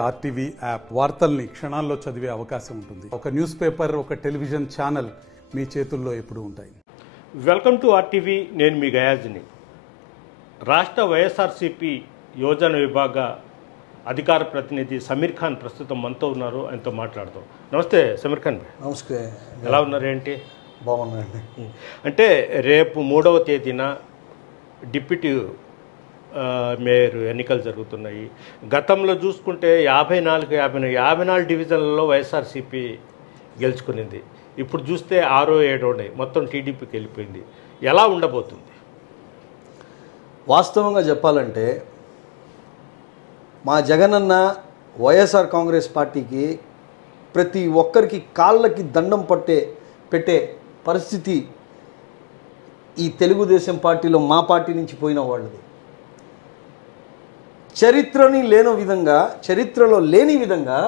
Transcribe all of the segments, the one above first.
RTV app వార్తల్ని క్షణాల్లో చదివే అవకాశం ఉంటుంది. ఒక న్యూస్ పేపర్, ఒక టెలివిజన్ ఛానల్ మీ చేతుల్లో ఎప్పుడూ ఉంటాయి. Welcome to RTV. నేను మీ గయాజ్ని. రాష్ట్ర వైఎస్ఆర్సీపీ యోజన విభాగ అధికార ప్రతినిధి సమీర్ ఖాన్ ప్రస్తుతం మనతో ఉన్నారు. ఆయనతో మాట్లాడదాం. నమస్తే సమీర్ ఖాన్. నమస్తే. ఎలా ఉన్నారు? ఏంటి? బాగున్నాయండి. అంటే రేపు 3వ తేదీన డిప్యూటీ మేయర్ ఎన్నికలు జరుగుతున్నాయి. గతంలో చూసుకుంటే 54 డివిజన్లలో వైఎస్ఆర్సీపీ గెలుచుకునింది. ఇప్పుడు చూస్తే 6, 7 ఉన్నాయి. మొత్తం టీడీపీకి వెళ్ళిపోయింది. ఎలా ఉండబోతుంది? వాస్తవంగా చెప్పాలంటే మా జగనన్న వైఎస్ఆర్ కాంగ్రెస్ పార్టీకి ప్రతి ఒక్కరికి కాళ్ళకి దండం పెట్టే పరిస్థితి ఈ తెలుగుదేశం పార్టీలో మా పార్టీ నుంచి పోయిన వాళ్ళది. చరిత్రలో లేని విధంగా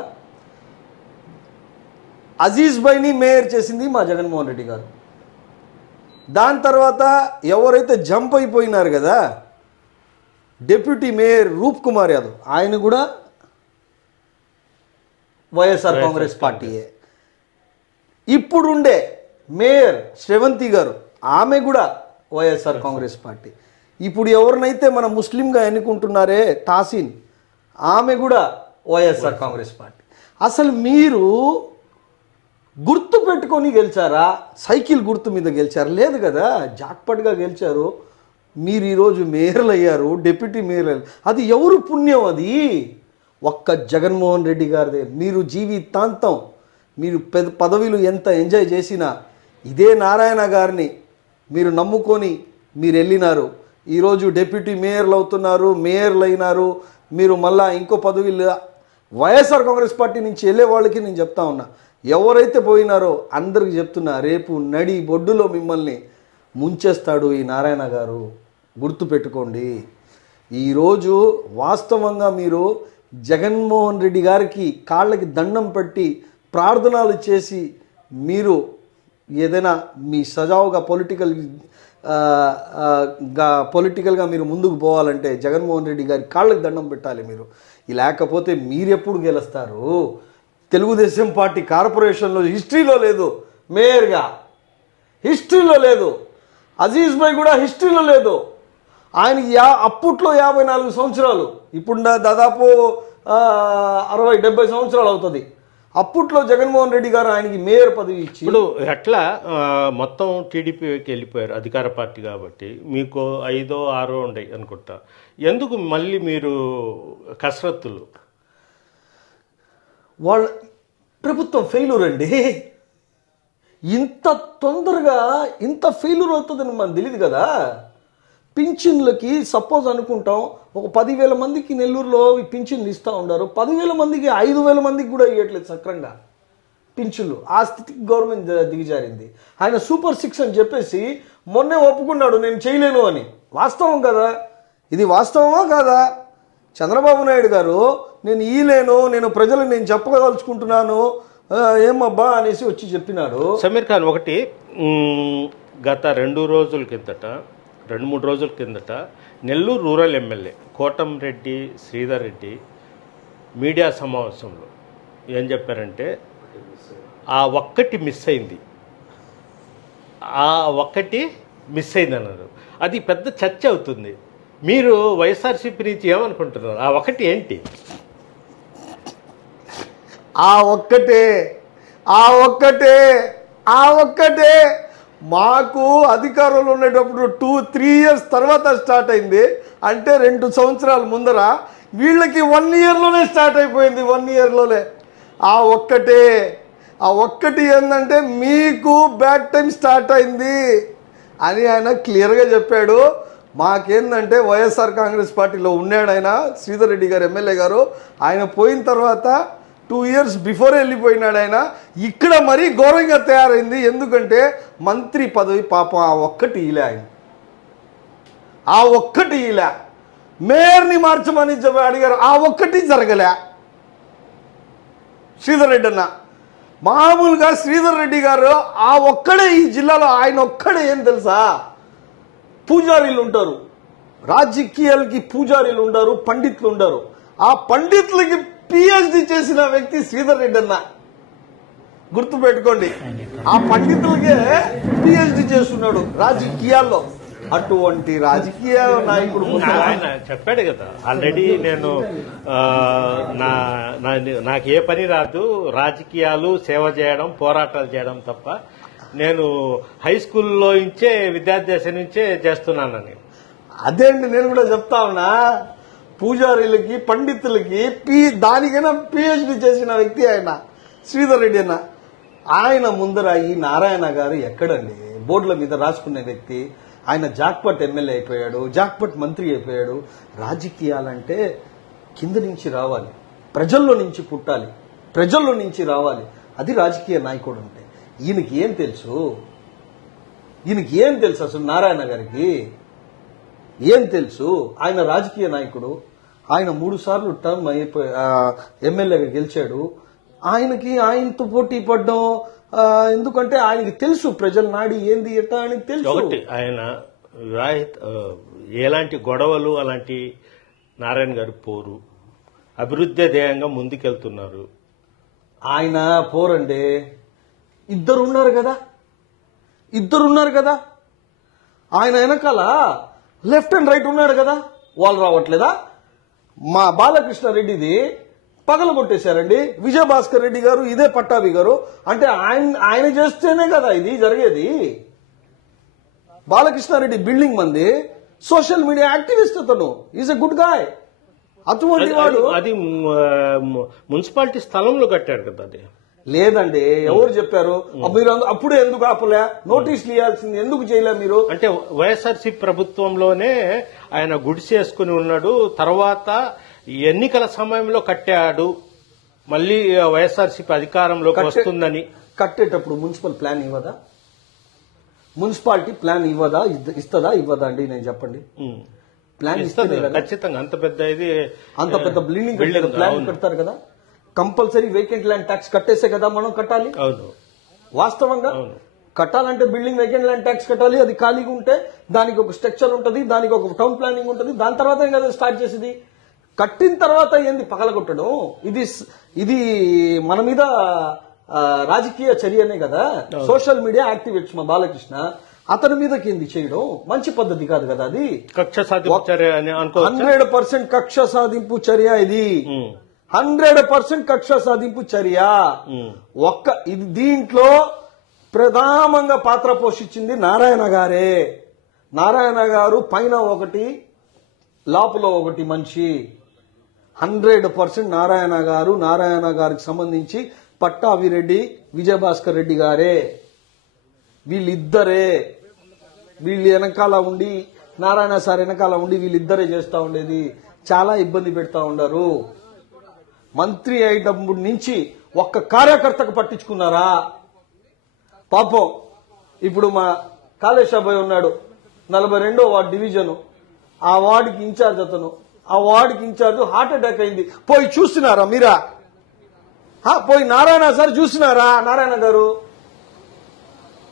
అజీజ్ భాయ్ని మేయర్ చేసింది మా జగన్మోహన్ రెడ్డి గారు. దాని తర్వాత ఎవరైతే జంప్ అయిపోయినారు కదా, డిప్యూటీ మేయర్ రూప్ కుమార్ యాదవ్, ఆయన కూడా వైఎస్ఆర్ కాంగ్రెస్ పార్టీయే. ఇప్పుడుండే మేయర్ శ్రవంతి గారు, ఆమె కూడా వైఎస్ఆర్ కాంగ్రెస్ పార్టీ. ఇప్పుడు ఎవరినైతే మన ముస్లింగా ఎన్నుకుంటున్నారే తాసీన్, ఆమె కూడా వైఎస్ఆర్ కాంగ్రెస్ పార్టీ. అసలు మీరు గుర్తు పెట్టుకొని గెలిచారా? సైకిల్ గుర్తు మీద గెలిచారు? లేదు కదా, జాక్పట్గా గెలిచారు. మీరు ఈరోజు మేయర్లు అయ్యారు, డిప్యూటీ మేయర్ అయ్యారు. అది ఎవరు పుణ్యం? అది ఒక్క జగన్మోహన్ రెడ్డి గారిదే. మీరు జీవితాంతం మీరు పదవులు ఎంత ఎంజాయ్ చేసినా ఇదే నారాయణ గారిని మీరు నమ్ముకొని మీరు వెళ్ళినారు. ఈరోజు డిప్యూటీ మేయర్లు అవుతున్నారు, మేయర్లు అయినారు. మీరు మళ్ళా ఇంకో పదవిలు వైఎస్ఆర్ కాంగ్రెస్ పార్టీ నుంచి వెళ్ళే వాళ్ళకి నేను చెప్తా ఉన్నా, ఎవరైతే పోయినారో అందరికి చెప్తున్నా, రేపు నడి బొడ్డులో మిమ్మల్ని ముంచేస్తాడు ఈ నారాయణ గారు. గుర్తుపెట్టుకోండి. ఈరోజు వాస్తవంగా మీరు జగన్మోహన్ రెడ్డి గారికి కాళ్ళకి దండం పెట్టి ప్రార్థనలు చేసి మీరు ఏదైనా మీ సజావుగా పొలిటికల్గా మీరు ముందుకు పోవాలంటే జగన్మోహన్ రెడ్డి గారి కాళ్ళకి దండం పెట్టాలి మీరు. లేకపోతే మీరెప్పుడు గెలుస్తారు? తెలుగుదేశం పార్టీ కార్పొరేషన్లో హిస్టరీలో లేదు, మేయర్గా హిస్టరీలో లేదు. అజీజ్ భాయ్ కూడా హిస్టరీలో లేదు. ఆయనకి అప్పట్లో 54 సంవత్సరాలు, ఇప్పుడు దాదాపు 60-70 సంవత్సరాలు అవుతుంది. అప్పట్లో జగన్మోహన్ రెడ్డి గారు ఆయనకి మేయర్ పదవి ఇచ్చి, ఇప్పుడు ఎట్లా మొత్తం టీడీపీకి వెళ్ళిపోయారు అధికార పార్టీ కాబట్టి, మీకు 5, 6 ఉన్నాయి అనుకుంటా. ఎందుకు మళ్ళీ మీరు కసరత్తులు? వాళ్ళ ప్రభుత్వం ఫెయిల్యూర్ అండి. ఇంత తొందరగా ఇంత ఫెయిల్యూర్ అవుతుందని మనకు తెలియదు కదా. పింఛన్లకి సపోజ్ అనుకుంటాం, ఒక 10,000 మందికి నెల్లూరులో పింఛన్లు ఇస్తూ ఉన్నారు. 10,000 మందికి 5,000 మందికి కూడా ఇవ్వట్లేదు సక్రంగా పింఛన్లు. ఆ స్థితికి గవర్నమెంట్ దిగజారింది. ఆయన సూపర్ 6 అని చెప్పేసి మొన్నే ఒప్పుకున్నాడు నేను చేయలేను అని. వాస్తవం కదా ఇది? వాస్తవమా కాదా? చంద్రబాబు నాయుడు గారు నేను ఈలేను, నేను ప్రజలకు నేను చెప్పదలుచుకుంటున్నాను ఏమబ్బా అనేసి వచ్చి చెప్పినాడు. సమీర్ ఖాన్, ఒకటి గత 2 రోజుల కిందట 2-3 రోజుల కిందట Nellore rural MLA Kotamreddy Sridhar Reddy media సమావేశంలో ఏం చెప్పారంటే, ఆ ఒక్కటి మిస్ అయింది అన్నారు. అది పెద్ద చర్చ అవుతుంది. మీరు వైఎస్ఆర్సీపీ నుంచి ఏమనుకుంటున్నారు? ఆ ఒకటి ఏంటి? ఆ ఒక్కటే మాకు అధికారంలో ఉండేటప్పుడు 2-3 ఇయర్స్ తర్వాత స్టార్ట్ అయింది. అంటే 2 సంవత్సరాల ముందర, వీళ్ళకి 1 ఇయర్లోనే స్టార్ట్ అయిపోయింది. 1 ఇయర్లోనే ఆ ఒక్కటి ఏంటంటే మీకు బ్యాడ్ టైం స్టార్ట్ అయింది అని ఆయన క్లియర్గా చెప్పాడు. మాకేందంటే వైఎస్ఆర్ కాంగ్రెస్ పార్టీలో ఉన్నాడు ఆయన, శ్రీధర్ రెడ్డి గారు ఎమ్మెల్యే గారు. ఆయన పోయిన తర్వాత 2 ఇయర్స్ బిఫోర్ వెళ్ళిపోయినాడు ఆయన. ఇక్కడ మరీ ఘోరంగా తయారైంది. ఎందుకంటే మంత్రి పదవి పాపం ఆ ఒక్కటి ఇలా మేయర్ని మార్చమని అడిగారు. ఆ ఒక్కటి జరగలే. శ్రీధర్ రెడ్డి అన్న మామూలుగా శ్రీధర్ రెడ్డి గారు ఆ ఒక్కడే ఈ జిల్లాలో, ఆయన ఒక్కడే ఏం తెలుసా, పూజారీలు ఉంటారు, రాజకీయాలకి పూజారీలు ఉండరు, పండితులు ఉండరు. ఆ పండితులకి పిహెచ్డి చేసిన వ్యక్తి శ్రీధర్ రెడ్డి అన్న. గుర్తు పెట్టుకోండి, ఆ పండితులకే పిహెచ్డి చేస్తున్నాడు రాజకీయాల్లో. అటువంటి రాజకీయ నాయకుడు ఆయన చెప్పాడు కదా ఆల్రెడీ, నేను నాకు ఏ పని రాదు, రాజకీయాలు సేవ చేయడం పోరాటాలు చేయడం తప్ప, నేను హై స్కూల్లో నుంచే విద్యార్థి దశ నుంచే చేస్తున్నానని. అదే అండి నేను కూడా చెప్తా ఉన్నా, పూజారులకి పండితులకి దానికైనా పిహెచ్డి చేసిన వ్యక్తి ఆయన శ్రీధర్ రెడ్డి అన్న. ఆయన ముందర ఈ నారాయణ గారు ఎక్కడండి బోర్డుల మీద రాసుకునే వ్యక్తి. ఆయన జాక్పట్ ఎమ్మెల్యే అయిపోయాడు, జాక్పట్ మంత్రి అయిపోయాడు. రాజకీయాలంటే కింద నుంచి రావాలి, ప్రజల్లో నుంచి పుట్టాలి, ప్రజల్లో నుంచి రావాలి. అది రాజకీయ నాయకుడు అంటే. ఈయనకి ఏం తెలుసు? ఈయనకి ఏం తెలుసు అసలు? నారాయణ గారికి ఏం తెలుసు? ఆయన రాజకీయ నాయకుడు. ఆయన 3 సార్లు టర్మ్ ఎమ్మెల్యేగా గెలిచాడు. ఆయనతో పోటీ పడ్డం ఎందుకంటే ఆయనకి తెలుసు ప్రజల నాడి ఏంది ఎట్లా ఆయనకి తెలుసు. ఒకటి ఆయన ఎలాంటి గొడవలు అలాంటి నారాయణ గారు పోరు, అభివృద్ధి ధ్యేయంగా ముందుకెళ్తున్నారు. ఆయన పోరండి, ఇద్దరున్నారు కదా. ఆయన వెనకాల లెఫ్ట్ అండ్ రైట్ ఉన్నాడు కదా, వాళ్ళు రావట్లేదా? మా బాలకృష్ణారెడ్డిది పగలగొట్టేశారండి విజయభాస్కర్ రెడ్డి గారు, ఇదే పట్టాభి గారు. అంటే ఆయన చేస్తేనే కదా ఇది జరిగేది. బాలకృష్ణారెడ్డి బిల్డింగ్ మంది సోషల్ మీడియా యాక్టివిస్ట్, అతను ఈజ్ ఎ గుడ్ గాయ్. అటువంటి వాడు అది మున్సిపాలిటీ స్థలంలో కట్టాడు కదా. అది లేదండి, ఎవరు చెప్పారు? మీరు అప్పుడే ఎందుకు ఆపలే? నోటీసులు ఇవ్వాల్సింది ఎందుకు చేయలే మీరు? అంటే వైఎస్ఆర్సీపీ ప్రభుత్వంలోనే ఆయన గుడిసేసుకుని ఉన్నాడు, తర్వాత ఎన్నికల సమయంలో కట్టాడు, మళ్ళీ వైఎస్ఆర్సీపీ అధికారంలోకి వస్తుందని. కట్టేటప్పుడు మున్సిపల్ ప్లాన్ ఇవ్వదా? మున్సిపాలిటీ ప్లాన్ ఇవ్వదా? ఇస్తుందా ఇవ్వదా అండి? నేను చెప్పండి. ప్లాన్ ఇస్తుంది ఖచ్చితంగా. అంత పెద్ద బిల్డింగ్ ప్లాన్ కడతారు కదా. కంపల్సరీ వేకెంట్ ల్యాండ్ ట్యాక్స్ కట్టేసే కదా మనం కట్టాలి. అవును, వాస్తవంగా కట్టాలంటే బిల్డింగ్ వేకెంట్ ల్యాండ్ ట్యాక్స్ కట్టాలి. అది ఖాళీగా ఉంటే దానికి ఒక స్ట్రక్చర్ ఉంటుంది, దానికి ఒక టౌన్ ప్లానింగ్ ఉంటుంది. దాని తర్వాత కదా స్టార్ట్ చేసేది. కట్టిన తర్వాత ఏంది పగలగొట్టడం? ఇది మన మీద రాజకీయ చర్యనే కదా. సోషల్ మీడియా యాక్టివిస్ట్ మా బాలకృష్ణ, అతని మీదకి ఏంది చేయడం మంచి పద్ధతి కాదు కదా. అది కక్ష సాధింపు చర్య 100% కక్ష సాధింపు చర్య. ఇది 100% కక్ష సాధింపు చర్య. ఇది దీంట్లో ప్రధానంగా పాత్ర పోషించింది నారాయణ గారే. నారాయణ గారు పైన ఒకటి లోపల ఒకటి మనిషి. 100% నారాయణ గారికి సంబంధించి పట్టాభిరెడ్డి, విజయభాస్కర్ రెడ్డి గారే. వీళ్ళిద్దరే, వీళ్ళు వెనకాల ఉండి, నారాయణ సార్ వెనకాల ఉండి వీళ్ళిద్దరే చేస్తా ఉండేది. చాలా ఇబ్బంది పెడతా ఉండరు. మంత్రి అయ్యేటప్పుడు నుంచి ఒక్క కార్యకర్తకు పట్టించుకున్నారా? పాపం ఇప్పుడు మా కాళేశాబాయ్ ఉన్నాడు, 42వ వార్డు డివిజన్. ఆ వార్డుకి ఇన్ఛార్జ్ అతను. ఆ వార్డుకి ఇన్ఛార్జ్ హార్ట్ అటాక్ అయింది. పోయి చూస్తున్నారా మీరా? పోయి నారాయణ సార్ చూసినారా? నారాయణ గారు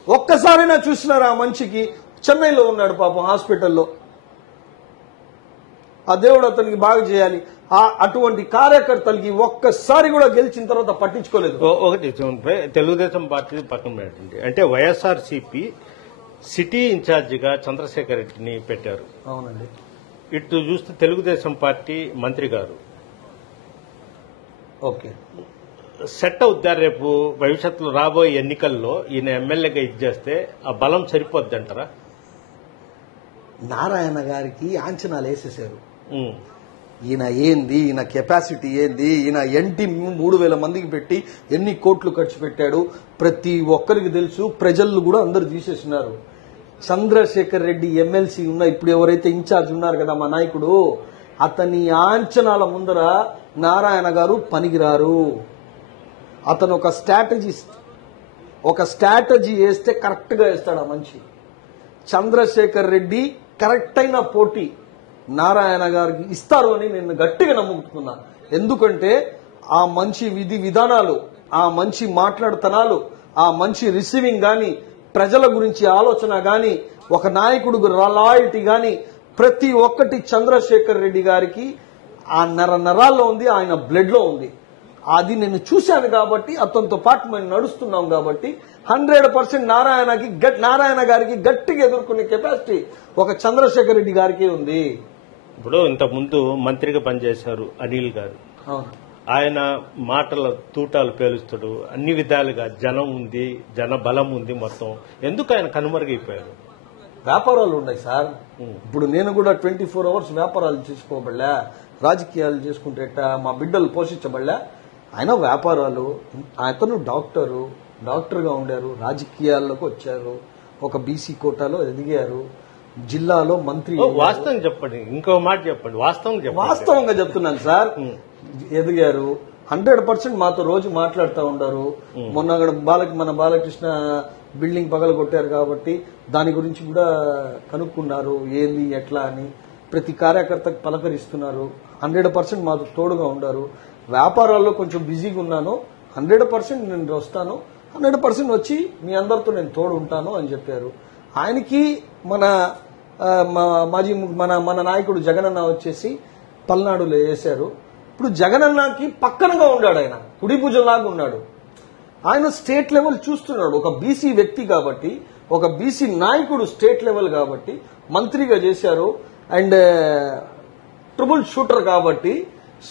ఒక్కసారైనా చూసినారా? మనిషికి చెన్నైలో ఉన్నాడు పాపం హాస్పిటల్లో. ఆ దేవుడు అతనికి బాగా చేయాలి. అటువంటి కార్యకర్తలకి ఒక్కసారి కూడా గెలిచిన తర్వాత పట్టించుకోలేదు. ఒకటి తెలుగుదేశం పార్టీ పక్కన పెట్టండి, అంటే వైఎస్ఆర్సీపీ సిటీ ఇన్ఛార్జిగా చంద్రశేఖర్ రెడ్డిని పెట్టారు. అవునండి. ఇటు చూస్తే తెలుగుదేశం పార్టీ మంత్రి గారు ఓకే సెట్ అవుతారు. రేపు భవిష్యత్తులో రాబోయే ఎన్నికల్లో ఈయన ఎమ్మెల్యేగా ఇచ్చేస్తే ఆ బలం సరిపోద్ది అంటారా? నారాయణ గారికి అంచనాలు వేసేసారు. ఈయన ఏంది, ఈయన కెపాసిటీ ఏంది, ఈయన ఎన్టీ 3000 మందికి పెట్టి ఎన్ని కోట్లు ఖర్చు పెట్టాడు ప్రతి ఒక్కరికి తెలుసు. ప్రజలు కూడా అందరు తీసేస్తున్నారు. చంద్రశేఖర్ రెడ్డి ఎమ్మెల్సీ ఇప్పుడు ఎవరైతే ఇన్ఛార్జ్ ఉన్నారు కదా మా నాయకుడు, అతని అంచనాల ముందర నారాయణ గారు పనికిరారు. అతను ఒక స్ట్రాటజీ వేస్తే కరెక్ట్ గా వేస్తాడు ఆ మనిషి. చంద్రశేఖర్ రెడ్డి కరెక్ట్ అయిన పోటీ నారాయణ గారికి ఇస్తారు అని నేను గట్టిగా నమ్ముతున్నా. ఎందుకంటే ఆ మంచి విధి విధానాలు, ఆ మంచి మాట్లాడుతనాలు, ఆ మంచి రిసీవింగ్ గాని, ప్రజల గురించి ఆలోచన గాని, ఒక నాయకుడు లాయల్టీ గాని ప్రతి ఒక్కటి చంద్రశేఖర్ రెడ్డి గారికి ఆ నరాల్లో ఉంది, ఆయన బ్లడ్ లో ఉంది. అది నేను చూశాను కాబట్టి, అతనితో పాటు మేము నడుస్తున్నాం కాబట్టి 100% నారాయణ గారికి గట్టిగా ఎదుర్కొనే కెపాసిటీ ఒక చంద్రశేఖర్ రెడ్డి గారికి ఉంది. ఇప్పుడు ఇంతకుముందు మంత్రిగా పనిచేశారు అనిల్ గారు. ఆయన మాటల తూటాలు పేలుస్తాడు, అన్ని విధాలుగా జనం ఉంది, జన బలం ఉంది. మొత్తం ఎందుకు ఆయన కనుమరుగైపోయారు? వ్యాపారాలు ఉన్నాయి సార్. ఇప్పుడు నేను కూడా 24 hours వ్యాపారాలు చేసుకోబడలే, రాజకీయాలు చేసుకుంటే మా బిడ్డలు పోషించబడలే. ఆయన వ్యాపారాలు, అతను డాక్టర్గా ఉండారు, రాజకీయాల్లోకి వచ్చారు, ఒక బీసీ కోటాలో ఎదిగారు, జిల్లాలో మంత్రి. వాస్తవం చెప్పండి, ఇంకో మాట చెప్పండి. వాస్తవంగా చెప్తున్నాను సార్. ఎదిగారు, 100% మాతో రోజు మాట్లాడుతూ ఉంటారు. మొన్న మన బాలకృష్ణ బిల్డింగ్ పగల కొట్టారు కాబట్టి దాని గురించి కూడా కనుక్కున్నారు, ఏంది ఎట్లా అని. ప్రతి కార్యకర్తకు పలకరిస్తున్నారు. 100% మాతో తోడుగా ఉన్నారు. వ్యాపారాల్లో కొంచెం బిజీగా ఉన్నాను, 100% నేను వస్తాను, 100% వచ్చి మీ అందరితో నేను తోడు ఉంటాను అని చెప్పారు. ఆయనకి మన నాయకుడు జగనన్న వచ్చేసి పల్నాడులో వేశారు. ఇప్పుడు జగనన్నకి పక్కనగా ఉన్నాడు, ఆయన కుడి భుజంలాగా ఉన్నాడు. ఆయన స్టేట్ లెవెల్ చూస్తున్నాడు. ఒక బీసీ వ్యక్తి కాబట్టి, ఒక బీసీ నాయకుడు స్టేట్ లెవెల్ కాబట్టి మంత్రిగా చేశారు. అండ్ ట్రిబుల్ షూటర్ కాబట్టి,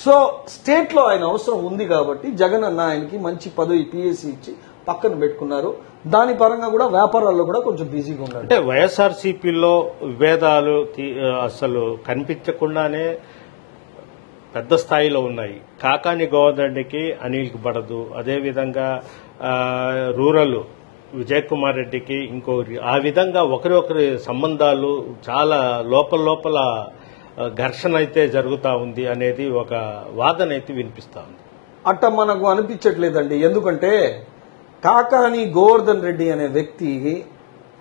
సో స్టేట్ లో ఆయన అవసరం ఉంది కాబట్టి జగనన్న ఆయనకి మంచి పదవి పిఎస్సి ఇచ్చి పక్కన పెట్టుకున్నారు. దాని పరంగా కూడా వ్యాపారాల్లో కూడా కొంచెం బిజీగా ఉన్నారు. అంటే వైఎస్ఆర్సీపీలో విభేదాలు అసలు కనిపించకుండానే పెద్ద స్థాయిలో ఉన్నాయి. కాకాని గోవర్ధన్కి అనిల్కి పడదు, అదేవిధంగా రూరల్ విజయ్ కుమార్ రెడ్డికి ఇంకొకరి, ఆ విధంగా ఒకరి సంబంధాలు చాలా లోపల ఘర్షణ అయితే జరుగుతూ ఉంది అనేది ఒక వాదన అయితే వినిపిస్తా ఉంది. అట్ట మనకు అనిపించట్లేదండి. ఎందుకంటే కాకాని గోవర్ధన్ రెడ్డి అనే వ్యక్తి,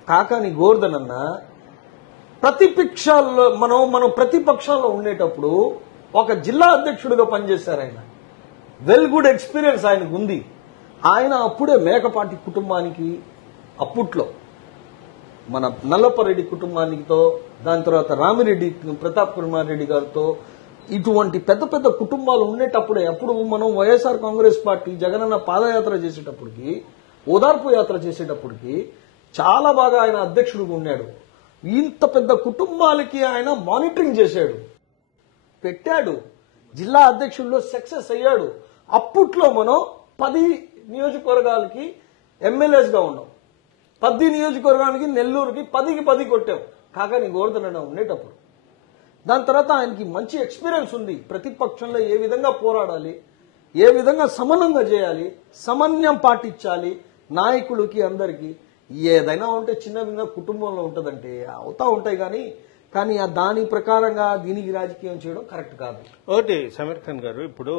కాకాని గోవర్ధన్ అన్న ప్రతిపక్షాల్లో మనం ప్రతిపక్షాల్లో ఉండేటప్పుడు ఒక జిల్లా అధ్యక్షుడిగా పనిచేశారు. ఆయన వెల్ గుడ్ ఎక్స్పీరియన్స్ ఆయనకు ఉంది. ఆయన అప్పుడే మేకపాటి కుటుంబానికి, అప్పట్లో మన నల్లపరెడ్డి కుటుంబానికితో, దాని తర్వాత రామిరెడ్డి ప్రతాప్ కుమార్ రెడ్డి గారితో, ఇటువంటి పెద్ద పెద్ద కుటుంబాలు ఉండేటప్పుడే, అప్పుడు మనం వైఎస్ఆర్ కాంగ్రెస్ పార్టీ జగనన్న పాదయాత్ర చేసేటప్పటికి, ఓదార్పు యాత్ర చేసేటప్పటికి చాలా బాగా ఆయన అధ్యక్షుడిగా ఉన్నాడు. ఇంత పెద్ద కుటుంబాలకి ఆయన మానిటరింగ్ చేశాడు, పెట్టాడు, జిల్లా అధ్యక్షుల్లో సక్సెస్ అయ్యాడు. అప్పట్లో మనం 10 నియోజకవర్గాలకి ఎమ్మెల్యేస్గా ఉన్నాం. 10 నియోజకవర్గానికి నెల్లూరుకి 10కి 10 కొట్టాం కాకాని గోవర్ధన్ అన్న ఉండేటప్పుడు. దాని తర్వాత ఆయనకి మంచి ఎక్స్పీరియన్స్ ఉంది. ప్రతిపక్షంలో ఏ విధంగా పోరాడాలి, ఏ విధంగా సమన్వయంగా చేయాలి, సమన్వయం పాటించాలి నాయకులకి, అందరికీ. ఏదైనా ఉంటే చిన్న విధంగా కుటుంబంలో ఉంటుందంటే అవుతా ఉంటాయి, కానీ దాని ప్రకారంగా దీనికి రాజకీయం చేయడం కరెక్ట్ కాదు. ఒకటి సమీర్ ఖాన్ గారు, ఇప్పుడు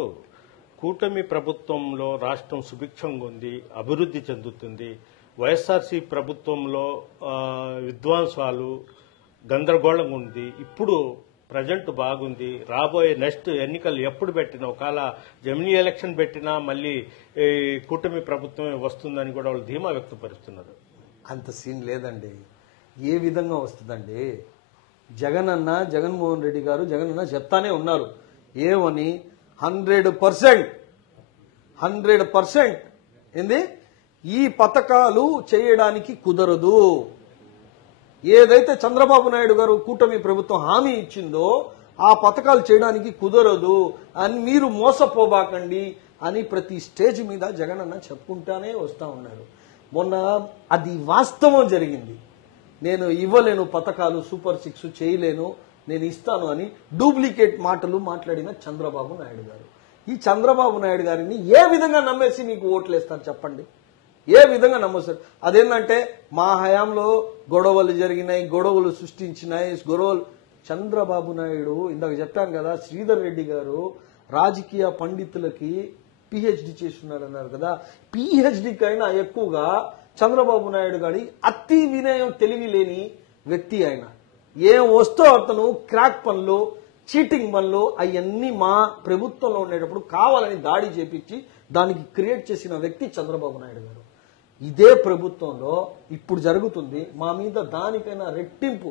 కూటమి ప్రభుత్వంలో రాష్ట్రం సుభిక్షంగా ఉంది, అభివృద్ధి చెందుతుంది. వైఎస్ఆర్సీ ప్రభుత్వంలో విధ్వంసాలు, గందరగోళంగా ఉంది. ఇప్పుడు ప్రజెంట్ బాగుంది. రాబోయే నెక్స్ట్ ఎన్నికలు ఎప్పుడు పెట్టినా, ఒకవేళ జమినీ ఎలక్షన్ పెట్టినా మళ్ళీ కూటమి ప్రభుత్వమే వస్తుందని కూడా వాళ్ళు ధీమా వ్యక్తపరుస్తున్నారు. అంత సీన్ లేదండి. ఏ విధంగా వస్తుందండి? జగన్మోహన్ రెడ్డి గారు చెప్తానే ఉన్నారు ఏమని, 100% ఏంది, ఈ పథకాలు చేయడానికి కుదరదు. ఏదైతే చంద్రబాబు నాయుడు గారు కూటమి ప్రభుత్వం హామీ ఇచ్చిందో ఆ పథకాలు చేయడానికి కుదరదు అని మీరు మోసపోబాకండి అని ప్రతి స్టేజ్ మీద జగనన్న చెప్పుకుంటానే వస్తా ఉన్నారు. మొన్న అది వాస్తవం జరిగింది. నేను ఇవ్వలేను పథకాలు, సూపర్ 6 చేయలేను, నేను ఇస్తాను అని డూప్లికేట్ మాటలు మాట్లాడిన చంద్రబాబు నాయుడు గారు. ఈ చంద్రబాబు నాయుడు గారిని ఏ విధంగా నమ్మేసి మీకు ఓట్లేస్తారు చెప్పండి? ఏ విధంగా నమ్మేస్తారు? అదేంటంటే మా హయాంలో గొడవలు జరిగినాయి, గొడవలు సృష్టించినాయి, చంద్రబాబు నాయుడు, ఇందాక చెప్పాను కదా, శ్రీధర్ రెడ్డి గారు రాజకీయ పండితులకి పిహెచ్డి చేస్తున్నాడు అన్నారు కదా. పిహెచ్డి కైనా ఎక్కువగా చంద్రబాబు నాయుడు గారి అతి వినయం, తెలివి లేని వ్యక్తి ఆయన. ఏం వస్తో అతను క్రాక్ పనులు, చీటింగ్ పనులు అవన్నీ మా ప్రభుత్వంలో ఉండేటప్పుడు కావాలని దాడి చేపించి దానికి క్రియేట్ చేసిన వ్యక్తి చంద్రబాబు నాయుడు గారు. ఇదే ప్రభుత్వంలో ఇప్పుడు జరుగుతుంది. మా మీద దానికైనా రెట్టింపు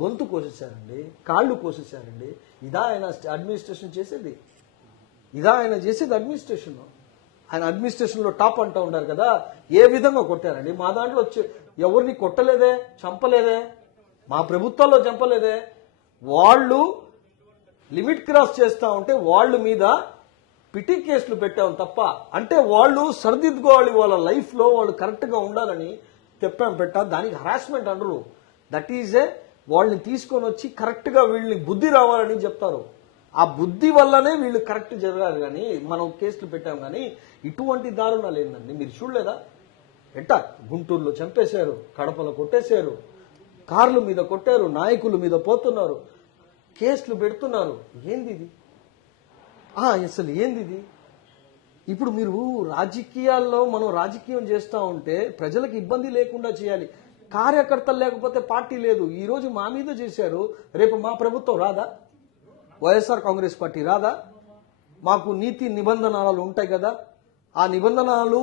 గొంతు కోసేశారండి, కాళ్ళు కోసేశారండి. ఇదా ఆయన అడ్మినిస్ట్రేషన్ చేసేది? ఇదా ఆయన చేసేది అడ్మినిస్ట్రేషన్? ఆయన అడ్మినిస్ట్రేషన్లో టాప్ అంటూ ఉంటారు కదా, ఏ విధంగా కొట్టారండి? మా దాంట్లో ఎవరిని కొట్టలేదే, చంపలేదే, మా ప్రభుత్వాల్లో చంపలేదే. వాళ్ళు లిమిట్ క్రాస్ చేస్తా ఉంటే వాళ్ళ మీద పిటి కేసులు పెట్టాం తప్ప, అంటే వాళ్ళు సరిదిద్దుకోవాలి, వాళ్ళ లైఫ్లో వాళ్ళు కరెక్ట్గా ఉండాలని తెప్పాం పెట్టా. దానికి హరాస్మెంట్ అనరు. దట్ ఈజ్ వాళ్ళని తీసుకొని వచ్చి కరెక్ట్గా వీళ్ళని బుద్ధి రావాలని చెప్తారు. ఆ బుద్ధి వల్లనే వీళ్ళు కరెక్ట్ జరగాలి. కానీ మనం కేసులు పెట్టాం, కానీ ఇటువంటి దారుణాలు ఏందండి? మీరు చూడలేదా? ఎట్టా గుంటూరులో చంపేశారు, కడపలో కొట్టేశారు, కార్ల మీద కొట్టారు, నాయకుల మీద పోతున్నారు, కేసులు పెడుతున్నారు. ఏంది ఇది? అసలు ఏంది ఇది? ఇప్పుడు మీరు రాజకీయాల్లో మనం రాజకీయం చేస్తూ ఉంటే ప్రజలకు ఇబ్బంది లేకుండా చేయాలి. కార్యకర్తలు లేకపోతే పార్టీ లేదు. ఈరోజు మా మీద చేశారు, రేపు మా ప్రభుత్వం రాదా? వైఎస్ఆర్ కాంగ్రెస్ పార్టీ రాదా? మాకు నీతి నిబంధనలు ఉంటాయి కదా, ఆ నిబంధనలు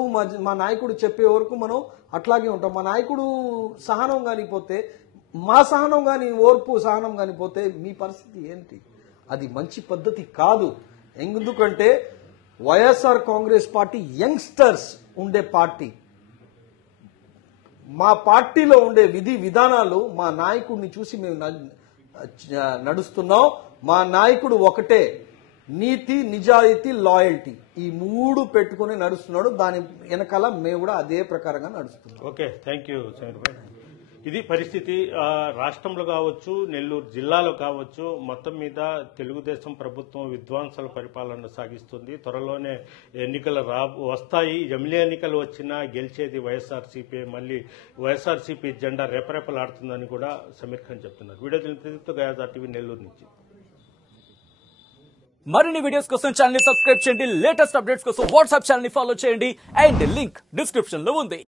మా నాయకుడు చెప్పే వరకు మనం అట్లాగే ఉంటాం. మా నాయకుడు సహనం కానిపోతే, మా సహనం కానీ, ఓర్పు సహనం కానిపోతే మీ పరిస్థితి ఏంటి? అది మంచి పద్ధతి కాదు. ఎందుకంటే వైఎస్ఆర్ కాంగ్రెస్ పార్టీ యంగ్స్టర్స్ ఉండే పార్టీ. మా పార్టీలో ఉండే విధి విధానాలు మా నాయకుడిని చూసి మేము నడుస్తున్నాం. మా నాయకుడు ఒకటే, నీతి, నిజాయితీ, లాయల్టీ, ఈ మూడు పెట్టుకుని నడుస్తున్నాడు. దాని వెనకాల మేము కూడా అదే ప్రకారంగా నడుస్తున్నాం. ఓకే, థ్యాంక్ యూ సమీర్ భాయ్. ఇది పరిస్థితి. రాష్ట్రంలో కావచ్చు, నెల్లూరు జిల్లాలో కావచ్చు, మొత్తం మీద తెలుగుదేశం ప్రభుత్వం విధ్వంసాల పరిపాలన సాగిస్తుంది. త్వరలోనే ఎన్నికలు వస్తాయి. ఎమ్మెల్యే ఎన్నికలు వచ్చినా గెలిచేది వైఎస్ఆర్సీపీ. మళ్ళీ వైఎస్ఆర్సీపీ జెండా రేపరేపలాడుతుందని కూడా సమీర్ ఖాన్ చెప్తున్నారు. వీడియో తెలిపితే గయాజా టీవీ నెల్లూరు నుంచి. మరిన్ని వీడియోస్ కోసం ఛానల్ ని సబ్స్క్రైబ్ చేయండి. లేటెస్ట్ అప్డేట్స్ కోసం వాట్సాప్ ఛానల్ ని ఫాలో చేయండి. అండ్ లింక్ డిస్క్రిప్షన్ లో ఉంది.